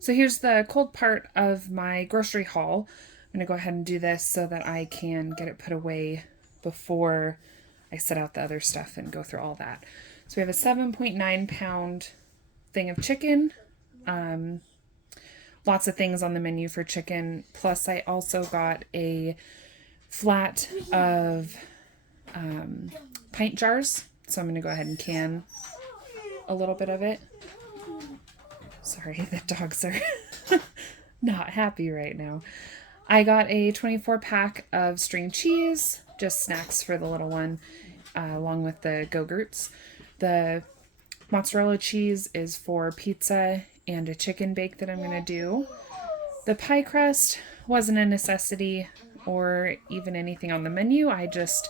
So here's the cold part of my grocery haul. I'm going to go ahead and do this so that I can get it put away before I set out the other stuff and go through all that. So we have a 7.9 pound thing of chicken. Lots of things on the menu for chicken. Plus I also got a flat of pint jars. So I'm going to go ahead and can a little bit of it. Sorry, the dogs are not happy right now. I got a 24-pack of string cheese, just snacks for the little one, along with the Go-Gurts. The mozzarella cheese is for pizza and a chicken bake that I'm going to do. The pie crust wasn't a necessity or even anything on the menu. I just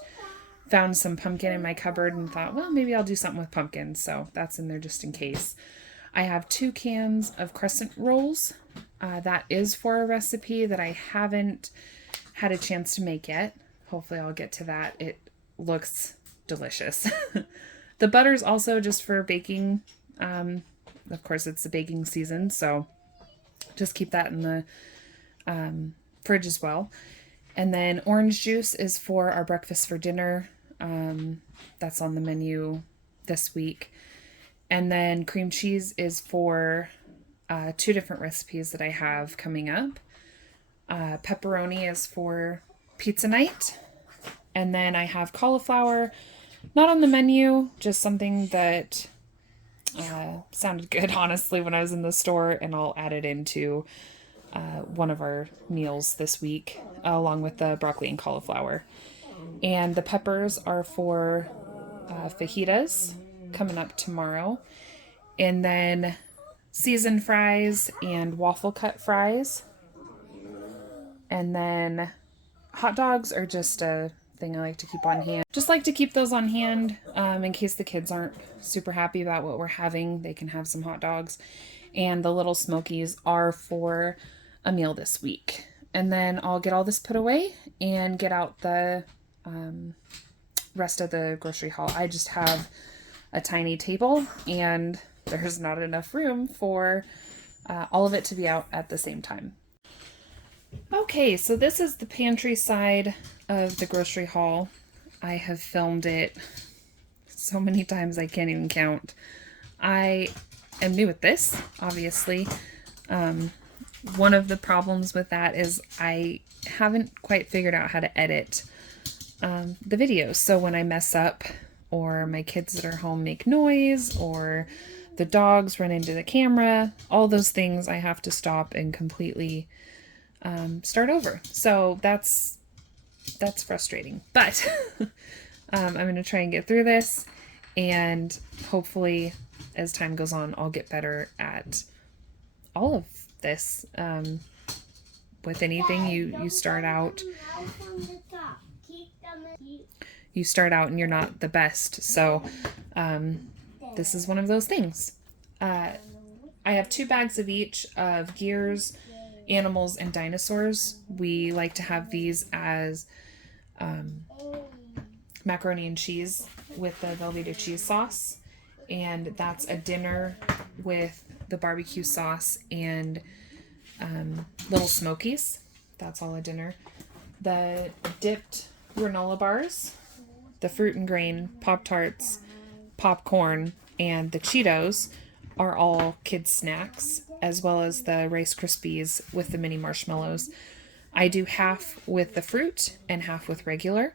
found some pumpkin in my cupboard and thought, well, maybe I'll do something with pumpkin. So that's in there just in case. I have 2 cans of crescent rolls. That is for a recipe that I haven't had a chance to make yet. Hopefully I'll get to that. It looks delicious. The butter's also just for baking. Of course, it's the baking season, so just keep that in the fridge as well. And then orange juice is for our breakfast for dinner. That's on the menu this week. And then cream cheese is for 2 different recipes that I have coming up. Pepperoni is for pizza night. And then I have cauliflower, not on the menu, just something that sounded good, honestly, when I was in the store. And I'll add it into one of our meals this week, along with the broccoli and cauliflower. And the peppers are for fajitas coming up tomorrow. And then seasoned fries and waffle cut fries. And then hot dogs are just a thing I like to keep on hand. Just like to keep those on hand in case the kids aren't super happy about what we're having. They can have some hot dogs. And the little smokies are for a meal this week. And then I'll get all this put away and get out the rest of the grocery haul. I just have a tiny table and there's not enough room for all of it to be out at the same time. Okay, so this is the pantry side of the grocery haul. I have filmed it so many times I can't even count. I am new at this, obviously. One of the problems with that is I haven't quite figured out how to edit the videos. So when I mess up, or my kids that are home make noise, or the dogs run into the camera, all those things I have to stop and completely start over. So that's frustrating, but I'm going to try and get through this, and hopefully as time goes on, I'll get better at all of this. With anything, you start out and you're not the best. So this is one of those things. I have 2 bags of each of gears, animals, and dinosaurs. We like to have these as macaroni and cheese with the Velveeta cheese sauce. And that's a dinner with the barbecue sauce and little smokies. That's all a dinner. The dipped granola bars, the fruit and grain, Pop-Tarts, popcorn, and the Cheetos are all kids' snacks, as well as the Rice Krispies with the mini marshmallows. I do half with the fruit and half with regular.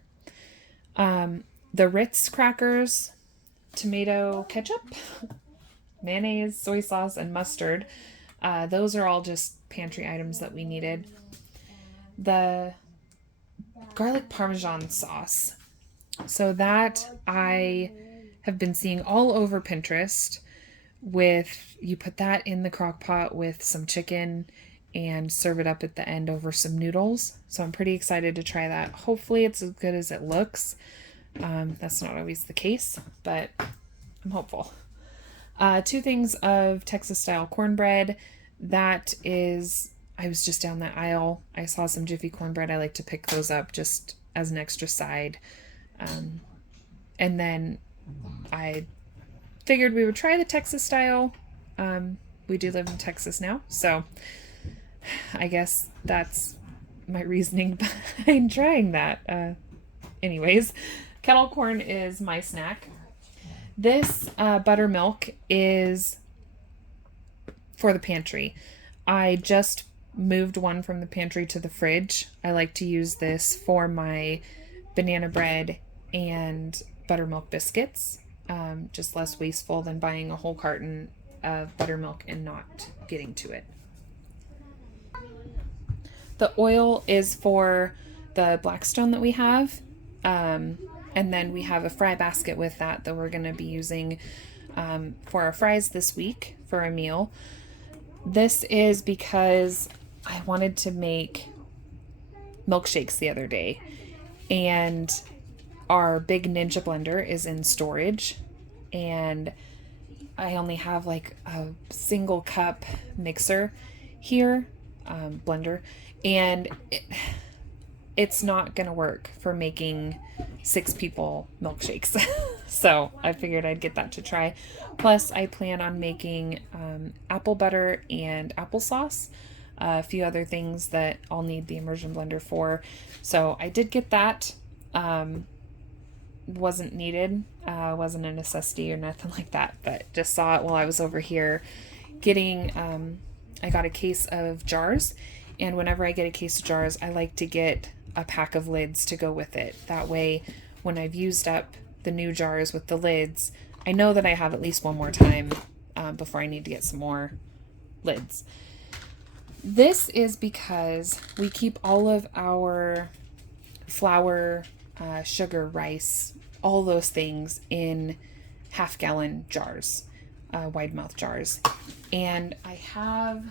The Ritz crackers, tomato ketchup, mayonnaise, soy sauce, and mustard. Those are all just pantry items that we needed. The garlic parmesan sauce. So that I have been seeing all over Pinterest. With, you put that in the crock pot with some chicken and serve it up at the end over some noodles. So I'm pretty excited to try that. Hopefully it's as good as it looks. That's not always the case, but I'm hopeful. 2 things of Texas style cornbread. That is, I was just down that aisle. I saw some Jiffy cornbread. I like to pick those up just as an extra side. And then I figured we would try the Texas style. we do live in Texas now, so I guess that's my reasoning behind trying that. Anyways, kettle corn is my snack. This buttermilk is for the pantry. I just moved one from the pantry to the fridge. I like to use this for my banana bread and buttermilk biscuits. Just less wasteful than buying a whole carton of buttermilk and not getting to it. The oil is for the Blackstone that we have. And then we have a fry basket with that we're going to be using for our fries this week for a meal. This is because I wanted to make milkshakes the other day, and our big Ninja blender is in storage, and I only have like a single cup mixer here, blender, and it's not gonna work for making 6 people milkshakes. So I figured I'd get that to try. Plus I plan on making apple butter and applesauce, a few other things that I'll need the immersion blender for. So I did get that. Wasn't needed, wasn't a necessity or nothing like that, but just saw it while I was over here getting, I got a case of jars, and whenever I get a case of jars, I like to get a pack of lids to go with it. That way, when I've used up the new jars with the lids, I know that I have at least one more time before I need to get some more lids. This is because we keep all of our flour, sugar, rice, all those things in half-gallon jars, wide mouth jars. And I have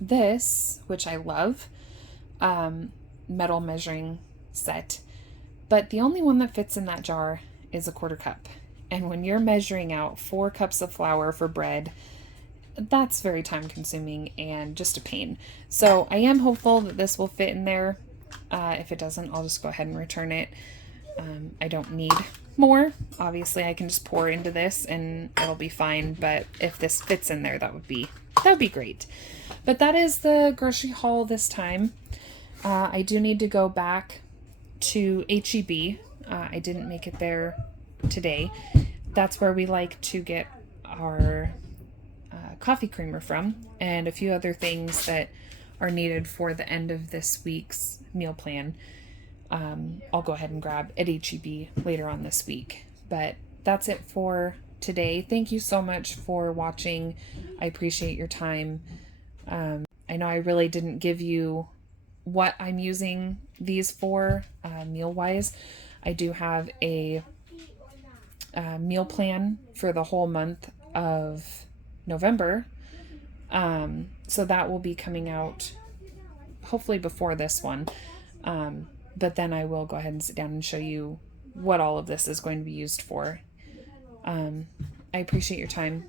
this, which I love, metal measuring set, but the only one that fits in that jar is a 1/4 cup. And when you're measuring out 4 cups of flour for bread, that's very time consuming and just a pain. So I am hopeful that this will fit in there. If it doesn't, I'll just go ahead and return it. I don't need more. Obviously I can just pour into this and it'll be fine, but if this fits in there, that would be great. But that is the grocery haul this time. I do need to go back to HEB. I didn't make it there today. That's where we like to get our coffee creamer from, and a few other things that are needed for the end of this week's meal plan. I'll go ahead and grab at HEB later on this week. But that's it for today. Thank you so much for watching. I appreciate your time. I know I really didn't give you what I'm using these for meal-wise. I do have a meal plan for the whole month of November. So that will be coming out hopefully before this one. But then I will go ahead and sit down and show you what all of this is going to be used for. I appreciate your time.